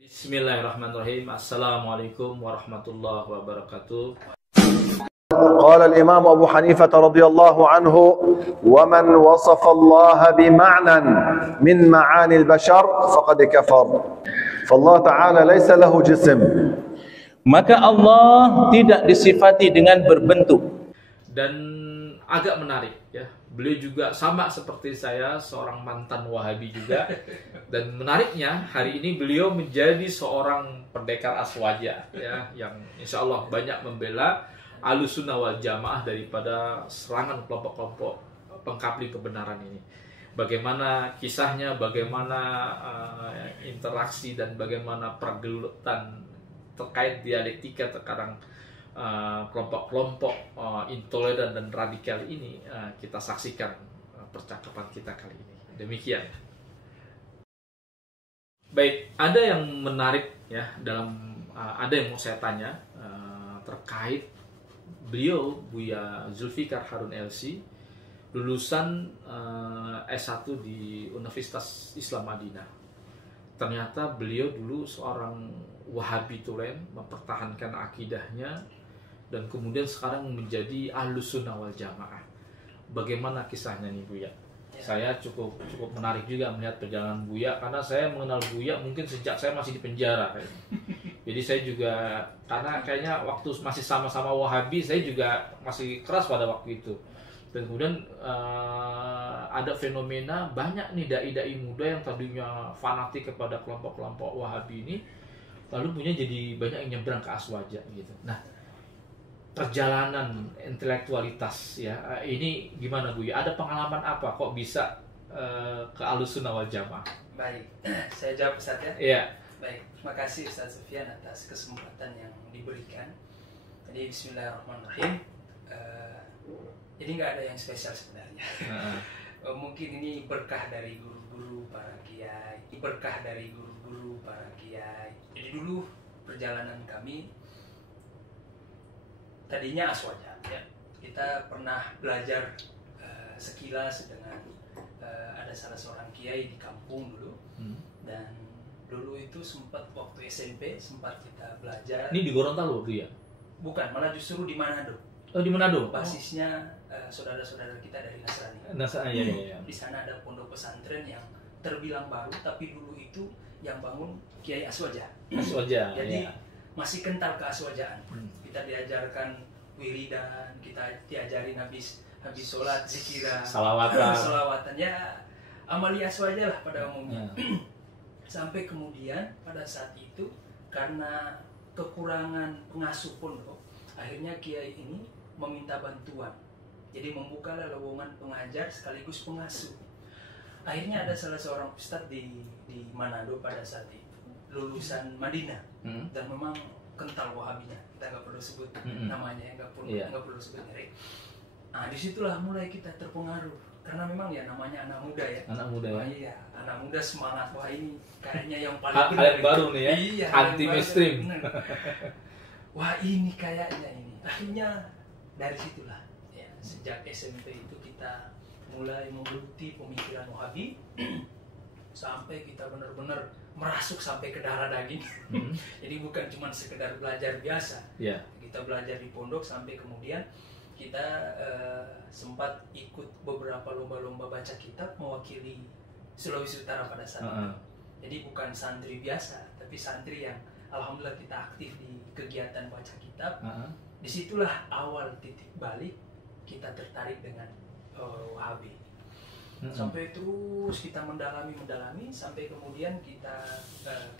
Bismillahirrahmanirrahim. Assalamualaikum warahmatullahi wabarakatuh. قال الإمام أبو حنيفة رضي الله عنه ومن وصف الله بمعنى من معاني البشر فقد كفر فالله تعالى ليس له جسم. Maka Allah tidak disifati dengan berbentuk. Dan agak menarik ya, beliau juga sama seperti saya, seorang mantan Wahabi juga. Dan menariknya hari ini beliau menjadi seorang pendekar aswaja ya, yang insya Allah banyak membela Ahlussunnah wal Jamaah daripada serangan kelompok-kelompok pengkapling kebenaran ini. Bagaimana kisahnya, bagaimana interaksi dan bagaimana pergelutan terkait dialektika terkadang kelompok-kelompok intoleran dan radikal ini, kita saksikan percakapan kita kali ini. Demikian. Baik, ada yang menarik ya dalam ada yang mau saya tanya terkait beliau, Buya Zulfikar Harun LC, lulusan S1 di Universitas Islam Madinah. Ternyata beliau dulu seorang Wahabi tulen, mempertahankan akidahnya, dan kemudian sekarang menjadi Ahlussunnah wal Jamaah. Bagaimana kisahnya nih Buya? Saya cukup menarik juga melihat perjalanan Buya, karena saya mengenal Buya mungkin sejak saya masih di penjara. Jadi saya juga, karena kayaknya waktu masih sama-sama Wahabi, saya juga masih keras pada waktu itu. Dan kemudian ada fenomena banyak nih dai-dai muda yang tadinya fanatik kepada kelompok-kelompok Wahabi ini, lalu punya jadi banyak yang nyebrang ke aswaja gitu. Nah, perjalanan intelektualitas ya ini gimana Bu? Ada pengalaman apa kok bisa ke Ahlussunnah wal Jamaah? Baik, saya jawab Ustaz ya. Iya. Baik, terima kasih Ustaz Sufyan atas kesempatan yang diberikan. Jadi Bismillahirrahmanirrahim. Ini nggak ada yang spesial sebenarnya. Mungkin ini berkah dari guru-guru para kiai, berkah dari guru-guru para kiai. Jadi dulu perjalanan kami tadinya aswaja ya. Kita pernah belajar sekilas dengan ada salah seorang kiai di kampung dulu. Dan dulu itu sempat waktu SMP sempat kita belajar. Ini di Gorontalo Bu ya? Bukan, malah justru di Manado. Oh, di Manado. Basisnya saudara-saudara kita dari Nasrani. Iya. Di sana ada pondok pesantren yang terbilang baru, tapi dulu itu yang bangun Kiai Aswaja. Aswaja. Jadi ya. masih kental keaswajaan. Kita diajarkan wiridan, kita diajarin habis sholat, zikiran, salawatan ya, amalia aswaja lah pada umumnya. Sampai kemudian pada saat itu karena kekurangan pengasuh pondok, akhirnya kiai ini meminta bantuan. Jadi membuka lowongan pengajar sekaligus pengasuh. Akhirnya ada salah seorang ustadz di Manado pada saat itu, lulusan Madinah, dan memang kental Wahabinya. Kita nggak perlu sebut namanya, nggak perlu sebut merek. Nah, disitulah mulai kita terpengaruh. Karena memang ya namanya anak muda ya. Anak muda ya. Iya, anak muda semangat, wah ini kayaknya yang paling Hal yang baru nih ya. Iya, anti mainstream. Wah ini kayaknya ini. Akhirnya dari situlah ya, sejak SMP itu kita mulai menggeluti pemikiran Wahabi sampai kita benar-benar merasuk sampai ke darah daging. Jadi bukan cuma sekedar belajar biasa. Yeah. Kita belajar di pondok sampai kemudian kita sempat ikut beberapa lomba-lomba baca kitab mewakili Sulawesi Utara pada saat itu. Jadi bukan santri biasa, tapi santri yang alhamdulillah kita aktif di kegiatan baca kitab. Disitulah awal titik balik kita tertarik dengan Wahabi. Sampai terus kita mendalami sampai kemudian kita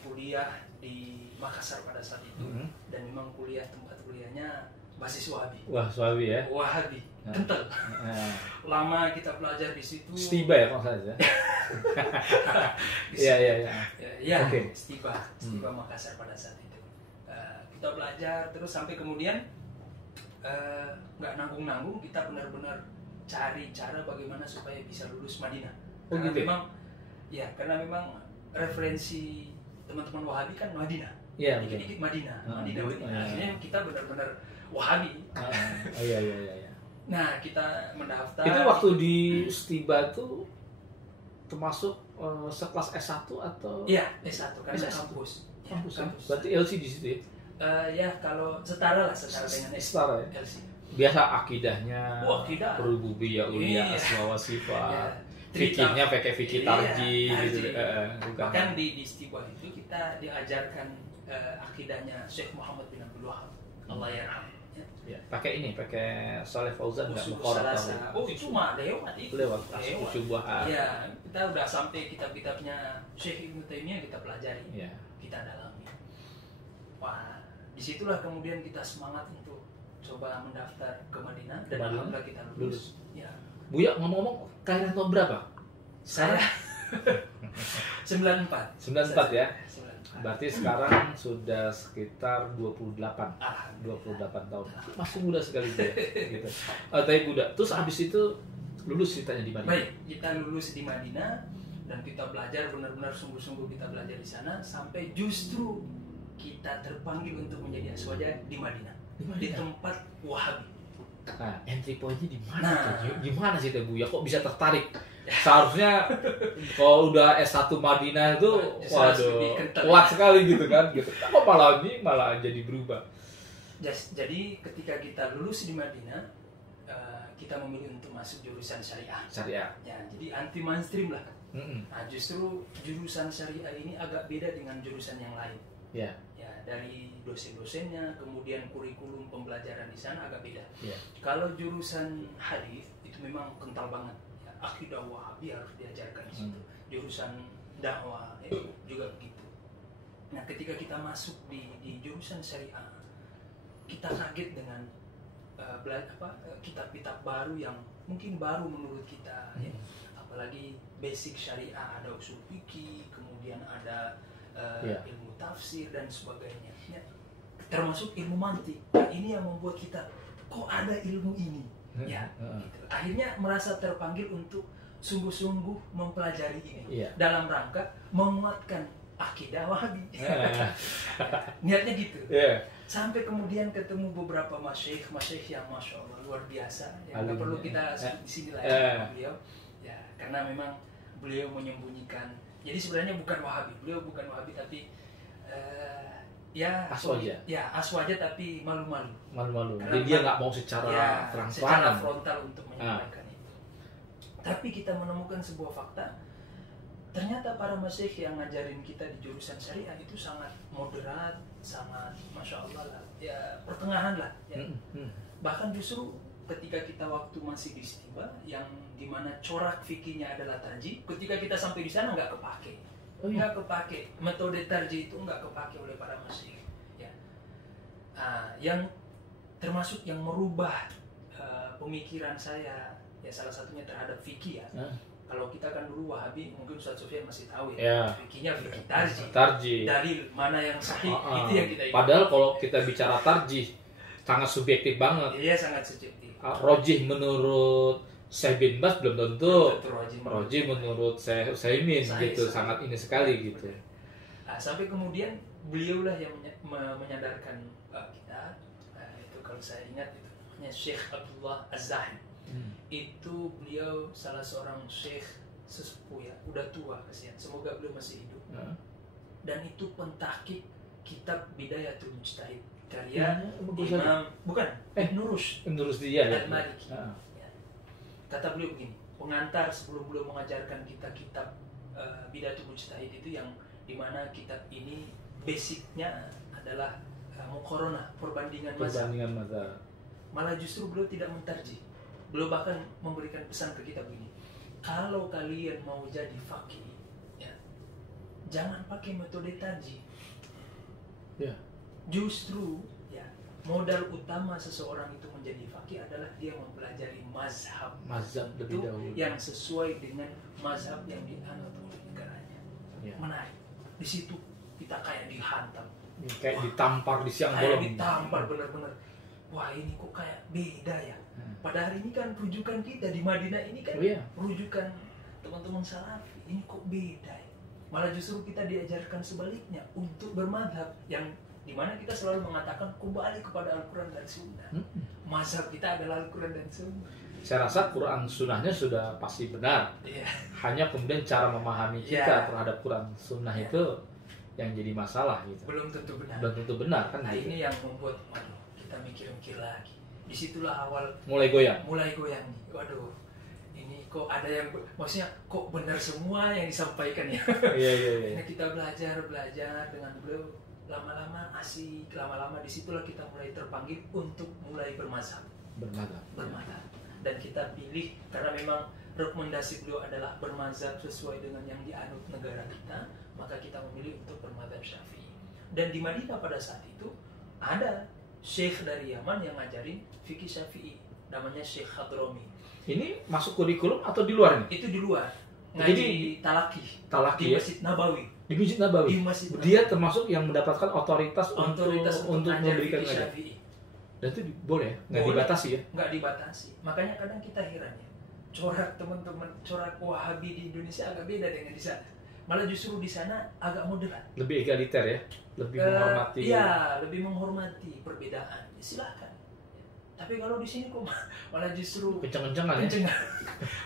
kuliah di Makassar pada saat itu. Dan memang tempat kuliahnya basis Wahabi. Wah, Wahabi ya. Wahabi, kental. Lama kita belajar di situ. Stiba ya kalau saya. Iya. Ya, Oke. Stiba Makassar pada saat itu. Kita belajar terus sampai kemudian nggak nanggung-nanggung, kita benar-benar cari cara bagaimana supaya bisa lulus Madinah. Karena memang referensi teman-teman Wahabi kan Madinah. Iya. Dikit-dikit Madinah. Akhirnya kita benar-benar Wahabi. Iya. Nah, kita mendaftar. Itu waktu di Stiba itu termasuk sekelas S1 atau? Iya, S1 karena S1. kampus. kampus. Kampus. Berarti LC di situ ya? Ya kalau setara dengan Setara ya? LC. Biasa akidahnya, Akidah. rububiyah, uluhiyah, Iya. asma wa sifat. Ya. Fikihnya pakai fikih tarji gitu. Bukan. Bahkan di Istiqbal itu kita diajarkan akidahnya Syekh Muhammad bin Abdul Wahab. Allah yarham. Ya, pakai Saleh Fauzan nggak Usul Bukhara Salasa. tahu. Itu mah lewat itu. Lewat syubhat. Ya, kita udah sampai kitab-kitabnya Syekh Ibnu Taimiyah kita pelajari. Ya. Kita dalami. Wah, disitulah kemudian kita semangat untuk coba mendaftar ke Madinah dan Madinah? alhamdulillah kita lulus. Ya. Buya ngomong-ngomong kelahiran tahun berapa? Saya 94. 94 ya. 94. Berarti sekarang sudah sekitar 28 tahun. Masih muda sekali dia gitu. Tapi muda. Terus habis itu lulus ceritanya di Madinah. Baik, kita lulus di Madinah dan kita belajar benar-benar sungguh-sungguh kita belajar di sana sampai justru kita terpanggil untuk menjadi aswaja di Madinah. Di tempat Wahabi. Nah, entry point-nya di mana? Nah. tuh? Gimana sih Teh Buya? Kok bisa tertarik? Seharusnya kalau udah S1 Madinah itu waduh, kuat sekali gitu kan gitu. Kok malah jadi berubah. Jadi ketika kita lulus di Madinah, kita memilih untuk masuk jurusan syariah. Syariah. Ya, jadi anti mainstream lah. Mm-mm. Nah, justru jurusan syariah ini agak beda dengan jurusan yang lain. Ya. Ya, dari dosen-dosennya, kemudian kurikulum pembelajaran di sana agak beda. Ya. Kalau jurusan hadis itu memang kental banget. Ya, akidah Wahabi harus diajarkan di situ. Jurusan dakwah juga begitu. Nah, ketika kita masuk di jurusan syariah, kita kaget dengan kitab-kitab baru yang mungkin baru menurut kita. Ya. Apalagi basic syariah, ada usul fikih, kemudian ada ilmu tafsir dan sebagainya. Ya. Termasuk ilmu mantik. Nah, ini yang membuat kita kok ada ilmu ini. Ya, gitu. Akhirnya merasa terpanggil untuk sungguh-sungguh mempelajari ini dalam rangka menguatkan akidah Wahabi. Niatnya gitu. Sampai kemudian ketemu beberapa masyayikh yang masya Allah luar biasa. Ya, nggak perlu kita sebut di sini lah ya beliau. Ya, karena memang beliau menyembunyikan. Jadi sebenarnya bukan Wahabi. Beliau bukan Wahabi tapi aswaja. Ya, aswaja tapi malu-malu. Jadi dia nggak mau secara terang-terangan frontal untuk menyampaikan itu. Tapi kita menemukan sebuah fakta. Ternyata para masyayikh yang ngajarin kita di jurusan syariah itu sangat moderat, sangat masya Allah lah, ya pertengahan lah. Ya. Bahkan justru ketika kita waktu masih di Istiqbal, yang dimana corak fikihnya adalah tarjih, ketika kita sampai di sana nggak kepake. Nggak kepake, metode tarjih itu nggak kepake oleh para masyayikh. Ya. Yang termasuk yang merubah pemikiran saya, ya salah satunya terhadap fikih ya. Kalau kita kan dulu Wahabi, mungkin Ustaz Sofyan masih tahu ya. Fikihnya fikih tarjih. Dalil mana yang sahih, itu yang kita ingat. Padahal kalau kita bicara tarjih, sangat subjektif banget. Iya, sangat subjektif. Rojih menurut Syekh bin Bas belum tentu. Rojih menurut Syekh Utsaimin gitu, sangat ini sekali gitu. Sampai kemudian beliaulah yang menyadarkan kita. Itu kalau saya ingat itu namanya Syekh Abdullah Az-Zahid. Itu beliau salah seorang syekh sesepuh ya, udah tua kasihan. Semoga beliau masih hidup. Dan itu pentahqiq kitab Bidayatul Mujtahid karya Imam Ibnu Rushd dia ya. Al-Maliki. Ya. Kata beliau begini, pengantar sebelum beliau mengajarkan kita kitab Bidayatul Mujtahid itu yang dimana kitab ini basicnya adalah muqaranah, perbandingan mazhab. Malah justru beliau tidak mentarjih. Beliau bahkan memberikan pesan ke kita begini, kalau kalian mau jadi faqih, ya, jangan pakai metode tarjih. Ya. Justru, ya, modal utama seseorang itu menjadi faqih adalah dia mempelajari mazhab lebih dahulu yang sesuai dengan mazhab yang dianut oleh negaranya. Ya. Menarik. Di situ kita kayak dihantam, kayak ditampar di siang bolong. Kayak ditampar benar-benar. Wah, ini kok kayak beda ya. Pada hari ini kan rujukan kita di Madinah ini kan rujukan teman-teman salafi. Ini kok beda ya. Malah justru kita diajarkan sebaliknya untuk bermadhab, yang dimana kita selalu mengatakan kembali kepada Al-Quran dan Sunnah. Mazhab kita adalah Al-Quran dan Sunnah. Saya rasa Quran Sunnahnya sudah pasti benar. Hanya kemudian cara memahami kita terhadap Quran Sunnah itu yang jadi masalah gitu. Belum tentu benar. Belum tentu benar kan. Nah, gitu. ini yang membuat waduh, kita mikir-mikir lagi. Disitulah awal Mulai goyang. nih. Waduh, ini kok ada yang maksudnya kok benar semua yang disampaikan ya. Iya. Nah, kita belajar dengan beliau, lama-lama asik, lama-lama disitulah kita mulai terpanggil untuk mulai bermazhab. Dan kita pilih karena memang rekomendasi beliau adalah bermazhab sesuai dengan yang dianut negara kita, maka kita memilih untuk bermazhab Syafi'i. Dan di Madinah pada saat itu ada syekh dari Yaman yang ngajarin fikih Syafi'i, namanya Syekh Hadrami. Ini masuk kurikulum atau di luar nih? Itu di luar. Jadi talaki talaki di ya? Masjid Nabawi. Di Masjid Nabawi. Di Masjid Nabawi. Dia termasuk yang mendapatkan otoritas untuk ngajar memberikan fikih ngajar. Syafi'i. Dan itu boleh ya? Nggak Boleh. dibatasi ya? Nggak dibatasi. Makanya kadang kita heran ya, corak teman-teman, corak Wahabi di Indonesia agak beda dengan di sana. Malah justru di sana agak moderat. Lebih egaliter ya? Lebih menghormati. Iya, lebih menghormati perbedaan. Ya, silakan. Tapi kalau di sini kok malah justru Kenceng-kencengan ya?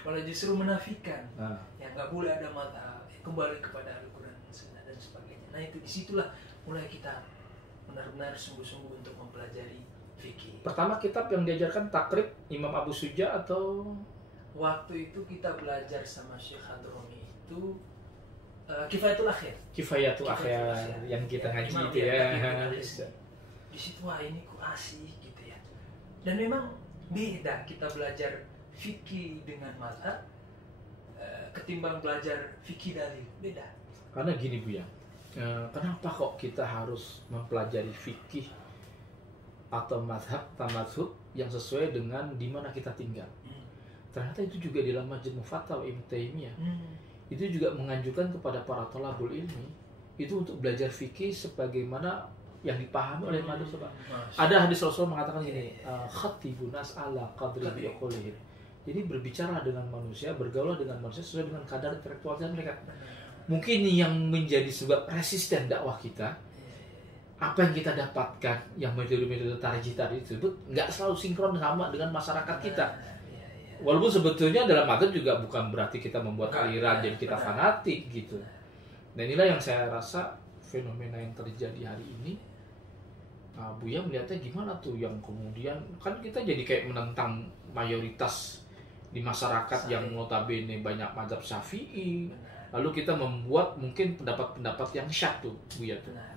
malah justru menafikan. Nah, Ya nggak boleh ada mata kembali kepada Al-Quran dan sebagainya. Nah itu disitulah mulai kita benar-benar sungguh-sungguh untuk mempelajari fikih. pertama kitab yang diajarkan Takrib Imam Abu Suja atau Waktu itu kita belajar sama Syekh Hadrami itu Kifayatul Akhir. Kifayatul Akhir yang kita ngaji Imam itu ya. Di situ wah ini kok asik gitu ya. Dan memang beda kita belajar fikih dengan mazhab ketimbang belajar fikih dalil, beda. Karena gini Bu ya, kenapa kok kita harus mempelajari fikih atau mazhab tamadzhub yang sesuai dengan di mana kita tinggal? Ternyata itu juga di dalam Majmu' Fatawa Ibnu Taimiyah. Itu juga menganjurkan kepada para thalabul ilmi itu untuk belajar fikih sebagaimana yang dipahami oleh manusia. Ada hadis Rasul mengatakan gini, khatibun nas ala qadri biqaulihim. Jadi berbicara dengan manusia, bergaul dengan manusia sesuai dengan kadar intelektualitas mereka. Mungkin yang menjadi sebab resisten dakwah kita, apa yang kita dapatkan, yang metode-metode tarjih tadi disebut, nggak selalu sinkron sama dengan masyarakat kita. Walaupun sebetulnya dalam mazhab juga bukan berarti kita membuat aliran jadi kita fanatik gitu. Dan inilah yang saya rasa fenomena yang terjadi hari ini. Buya melihatnya gimana tuh yang kemudian kan kita jadi kayak menentang mayoritas di masyarakat yang notabene banyak mazhab Syafi'i. Lalu kita membuat mungkin pendapat-pendapat yang syadz tuh Buya tuh. Benar.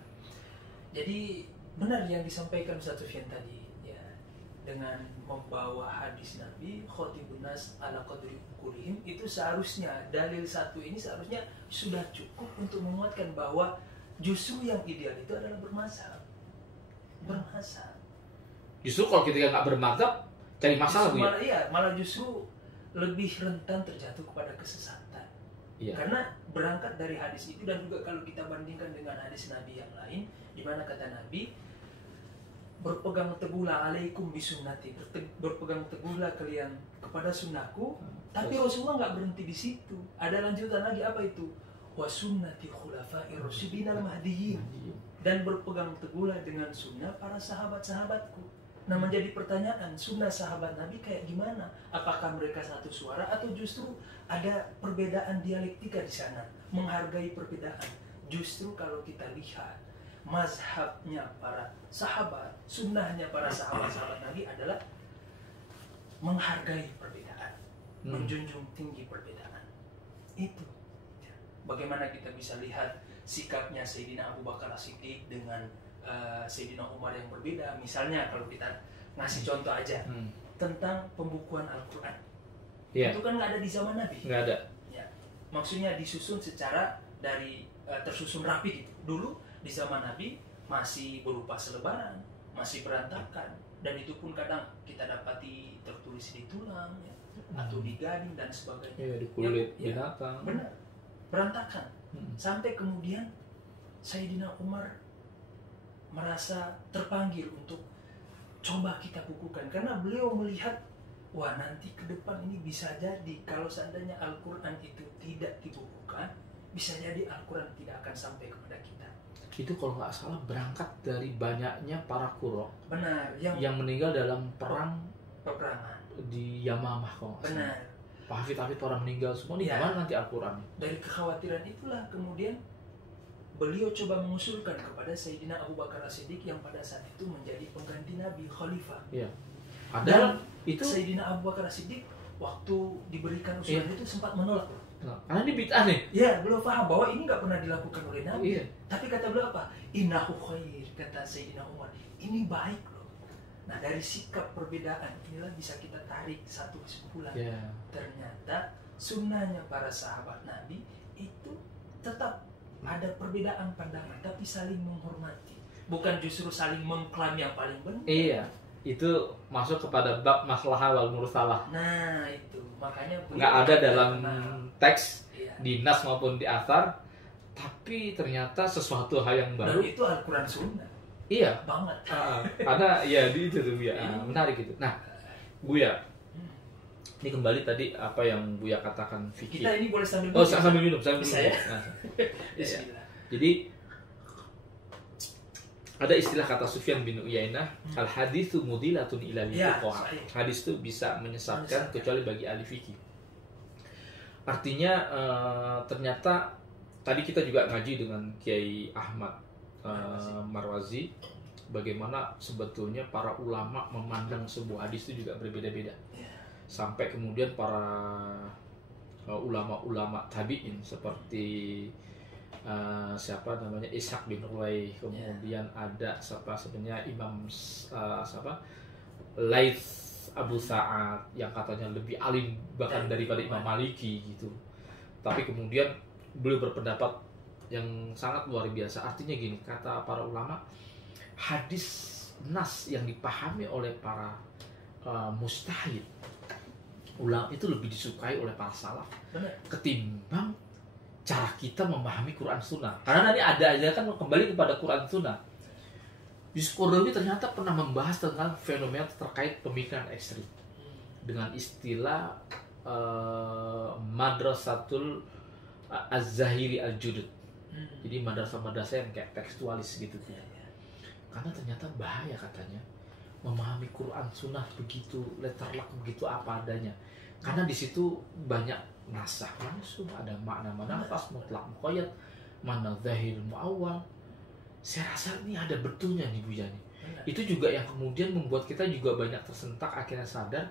Jadi benar yang disampaikan Ustaz Sufyan tadi ya, dengan membawa hadis Nabi khatibun nas ala qadri uqulihim, itu seharusnya dalil satu ini seharusnya sudah cukup untuk menguatkan bahwa justru yang ideal itu adalah bermazhab. Justru kalau kita nggak bermazhab cari masalah Bu ya. Malah justru lebih rentan terjatuh kepada kesesatan. Iya. Karena berangkat dari hadis itu, dan juga kalau kita bandingkan dengan hadis Nabi yang lain, di mana kata Nabi, berpegang teguhlah alaikum bisunnati, berpegang teguhlah kalian kepada sunnahku. Tapi Rasulullah nggak berhenti di situ. Ada lanjutan lagi, apa itu? Wa sunnati khulafa'ir rasyidin al-mahdiyyin. Dan berpegang teguhlah dengan sunnah para sahabat-sahabatku. Nah, menjadi pertanyaan, sunnah sahabat Nabi kayak gimana? Apakah mereka satu suara atau justru ada perbedaan dialektika di sana? Menghargai perbedaan. Justru kalau kita lihat mazhabnya para sahabat, sunnahnya para sahabat-sahabat Nabi adalah menghargai perbedaan, menjunjung tinggi perbedaan. Itu. Bagaimana kita bisa lihat sikapnya Sayyidina Abu Bakar As-Siddiq dengan Sayyidina Umar yang berbeda. Misalnya kalau kita ngasih contoh aja tentang pembukuan Al-Quran, itu kan nggak ada di zaman Nabi. Nggak ada. Ya, maksudnya disusun secara dari tersusun rapi gitu. Dulu di zaman Nabi masih berupa selebaran, masih berantakan, dan itu pun kadang kita dapati tertulis di tulang ya, atau di gading dan sebagainya. Iya, di kulit binatang. Benar, berantakan. Sampai kemudian Sayyidina Umar merasa terpanggil untuk coba kita bukukan, karena beliau melihat, wah nanti ke depan ini bisa jadi kalau seandainya Al-Quran itu tidak dibukukan, bisa jadi Al-Quran tidak akan sampai kepada kita. Itu kalau nggak salah berangkat dari banyaknya para qurra. Benar, yang meninggal dalam peperangan di Yamamah kalau nggak salah. Benar. Hafid-hafid orang meninggal semua, nih gimana nanti Al-Quran? Dari kekhawatiran itulah kemudian beliau coba mengusulkan kepada Sayyidina Abu Bakar As-Siddiq yang pada saat itu menjadi pengganti Nabi, khalifah. Iya. Dan Itu Sayyidina Abu Bakar As-Siddiq waktu diberikan usulan itu sempat menolak. karena ini bid'ah nih. Ya, beliau paham bahwa ini nggak pernah dilakukan oleh Nabi. Iya. Tapi kata beliau apa? Innahu khair, kata Sayyidina Umar. Ini baik loh. Nah, dari sikap perbedaan inilah bisa kita tarik satu kesimpulan. Iya. Ternyata sunnahnya para sahabat Nabi itu tetap ada perbedaan pandangan, tapi saling menghormati. Bukan justru saling mengklaim yang paling benar. Iya. Itu masuk kepada bab maslahah wal mursalah. Nah, itu. Makanya Nggak ada dalam teks Iya. di nas maupun di athar, tapi ternyata sesuatu hal yang Dan baru. itu Al-Quran Sunnah Iya. banget. Karena ya di itu tuh Buya. Menarik itu. Nah, Buya, ini kembali tadi apa yang Buya katakan fikih. Kita ini boleh sambil Oh, sambil minum, sambil Bisa minum. ya? Nah, Bismillah. jadi ada istilah kata Sufyan bin Uyainah, al haditsu mudilatun ila Ya, fuqaha. sahih. Hadis itu bisa menyesatkan Menyesatkan. kecuali bagi ahli fikih. Artinya ternyata tadi kita juga ngaji dengan Kiai Ahmad Marwazi, bagaimana sebetulnya para ulama memandang sebuah hadis itu juga berbeda-beda. Ya. Sampai kemudian para ulama-ulama tabi'in seperti siapa namanya Ishaq bin Ruwai, kemudian ada siapa sebenarnya Imam siapa Laits Abu Sa'ad yang katanya lebih alim bahkan daripada Imam Maliki gitu. Tapi kemudian beliau berpendapat yang sangat luar biasa. Artinya gini, kata para ulama, hadis nas yang dipahami oleh para mujtahid ulama itu lebih disukai oleh para salaf Benar. ketimbang cara kita memahami Quran Sunnah. Karena nanti ada aja kan kembali kepada Quran Sunnah. Yusuf Qaradawi ternyata pernah membahas tentang fenomena terkait pemikiran ekstrim dengan istilah madrasatul az-zahiri al-judud. Jadi madrasah-madrasah yang kayak tekstualis gitu. Karena ternyata bahaya katanya memahami Quran Sunnah begitu letterlock, begitu apa adanya. Karena di situ banyak nasah langsung, ada makna nafas mutlak muqayyad, mana zahir muawwal. Saya rasa ini ada betulnya nih Buya nih. Itu juga yang kemudian membuat kita juga banyak tersentak, akhirnya sadar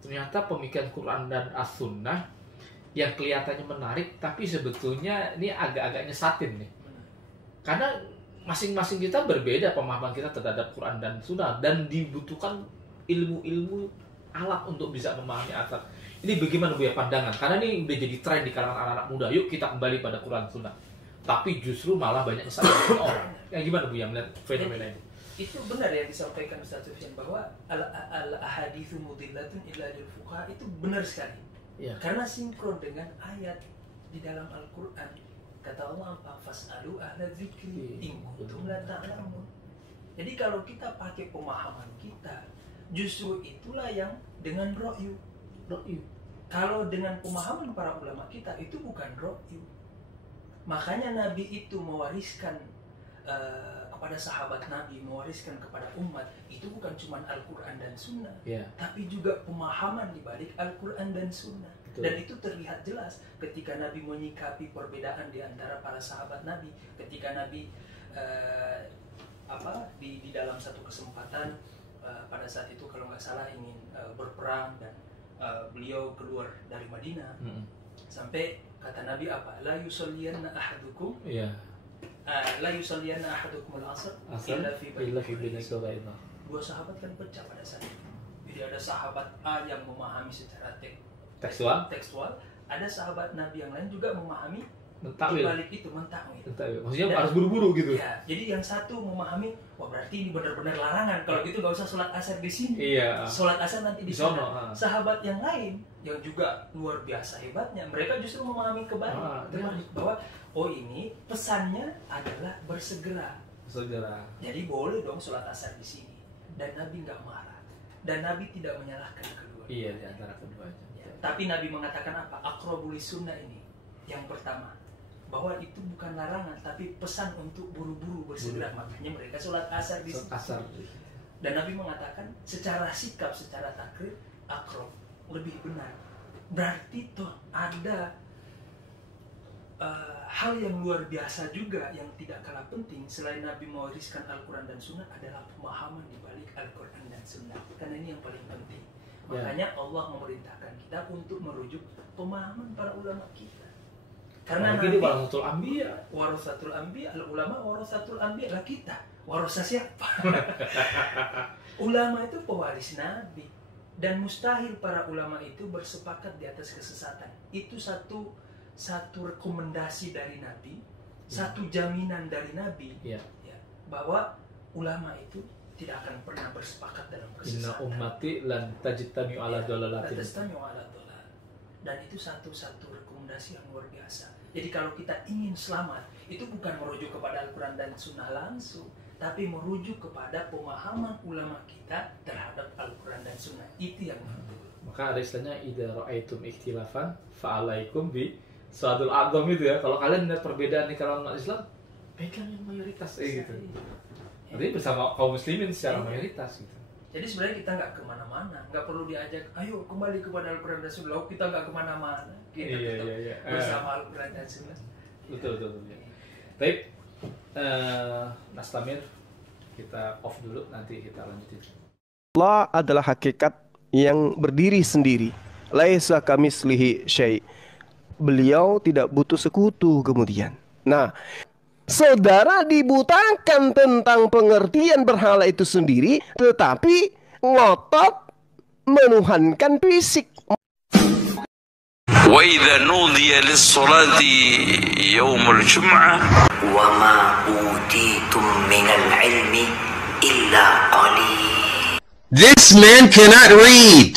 ternyata pemikiran Quran dan As-Sunnah yang kelihatannya menarik tapi sebetulnya ini agak-agak nyesatin nih. Karena masing-masing kita berbeda pemahaman kita terhadap Quran dan Sunnah, dan dibutuhkan ilmu-ilmu alat untuk bisa memahami asal. Ini bagaimana Buya pandangan? Karena ini udah jadi tren di kalangan anak-anak muda. Yuk kita kembali pada Quran Sunnah. Tapi justru malah banyak kesalahan orang. Ya gimana Buya melihat fenomena ini? Itu benar yang disampaikan Ustaz Sufyan bahwa al-ahaditsu mudillatun ila fuqaha, itu benar sekali. Ya. Karena sinkron dengan ayat di dalam Al-Qur'an. Kata Allah apa? Fas'alu ahla dzikri in kuntum la ta'lamun. Jadi kalau kita pakai pemahaman kita, justru itulah yang dengan ro'yu. Kalau dengan pemahaman para ulama kita, itu bukan ro'yu. Makanya Nabi itu mewariskan kepada sahabat Nabi, mewariskan kepada umat, itu bukan cuma Al-Quran dan Sunnah, tapi juga pemahaman di balik Al-Quran dan Sunnah. Betul. Dan itu terlihat jelas ketika Nabi menyikapi perbedaan di antara para sahabat Nabi. Ketika Nabi di dalam satu kesempatan pada saat itu kalau nggak salah ingin berperang, dan beliau keluar dari Madinah, sampai kata Nabi apa? La yusalliyanna ahadukum la yusalliyanna ahadukum al-asr illa fi baitihi. Dua sahabat kan pecah pada saat itu. Jadi ada sahabat A yang memahami secara tekstual, ada sahabat Nabi yang lain juga memahami mentakwil. Di balik itu mentakwil. Maksudnya harus buru-buru gitu. Ya, jadi yang satu memahami, wah berarti ini benar-benar larangan. Kalau gitu nggak usah sholat asar di sini. Iya. Sholat asar nanti di sana. Sahabat yang lain yang juga luar biasa hebatnya, mereka justru memahami kebalik, bahwa oh ini pesannya adalah bersegera. Jadi boleh dong sholat asar di sini. Dan Nabi nggak marah. Dan Nabi tidak menyalahkan kedua. Iya, di antara keduanya. Ya, tapi Nabi mengatakan apa? Aqrabul sunnah ini. Yang pertama, bahwa itu bukan larangan, tapi pesan untuk buru-buru bersegera. Makanya mereka sholat asar di sini. Dan Nabi mengatakan secara sikap, secara takrib, aqrab, lebih benar. Berarti toh ada hal yang luar biasa juga yang tidak kalah penting selain Nabi mewariskan Al-Quran dan Sunnah adalah pemahaman di balik Al-Quran dan Sunnah, karena ini yang paling penting. Makanya Allah memerintahkan kita untuk merujuk pemahaman para ulama kita. Karena Nabi warasatul anbiya, warasatul anbiya, ulama warasatul anbiya lah kita. Warasa siapa? Ulama itu pewaris Nabi, dan mustahil para ulama itu bersepakat di atas kesesatan. Itu satu rekomendasi dari Nabi, satu jaminan dari Nabi, ya, bahwa ulama itu tidak akan pernah bersepakat dalam kesesatan. Inna ummati lan tajtami'u ala dhalalatin. Dan itu satu rekomendasi yang luar biasa. Jadi kalau kita ingin selamat, itu bukan merujuk kepada Al-Quran dan Sunnah langsung, tapi merujuk kepada pemahaman ulama kita terhadap Al-Quran dan Sunnah. Itu yang betul. Maka ada istilahnya idza ra'aitum ikhtilafan fa'alaikum bi suadul a'dham itu ya. Kalau kalian melihat perbedaan di kalangan Islam, pegang yang mayoritas gitu. Artinya bersama kaum muslimin secara mayoritas gitu. Jadi sebenarnya kita nggak kemana-mana, nggak perlu diajak, ayo kembali kepada Al-Quran dan Sunnah. Kita nggak kemana-mana, kita tetap bersama Al-Quran dan Sunnah. Betul. Ya. Baik, Nastamir, kita off dulu, nanti kita lanjutin. Allah adalah hakikat yang berdiri sendiri. Laisa kamitslihi syai'. Beliau tidak butuh sekutu kemudian. Nah, saudara dibutakan tentang pengertian berhala itu sendiri, tetapi ngotot menuhankan fisik. Wa idza nudiya lis-salati yaumul jum'ah wa ma utitum minal ilmi illa qalil. This man cannot read.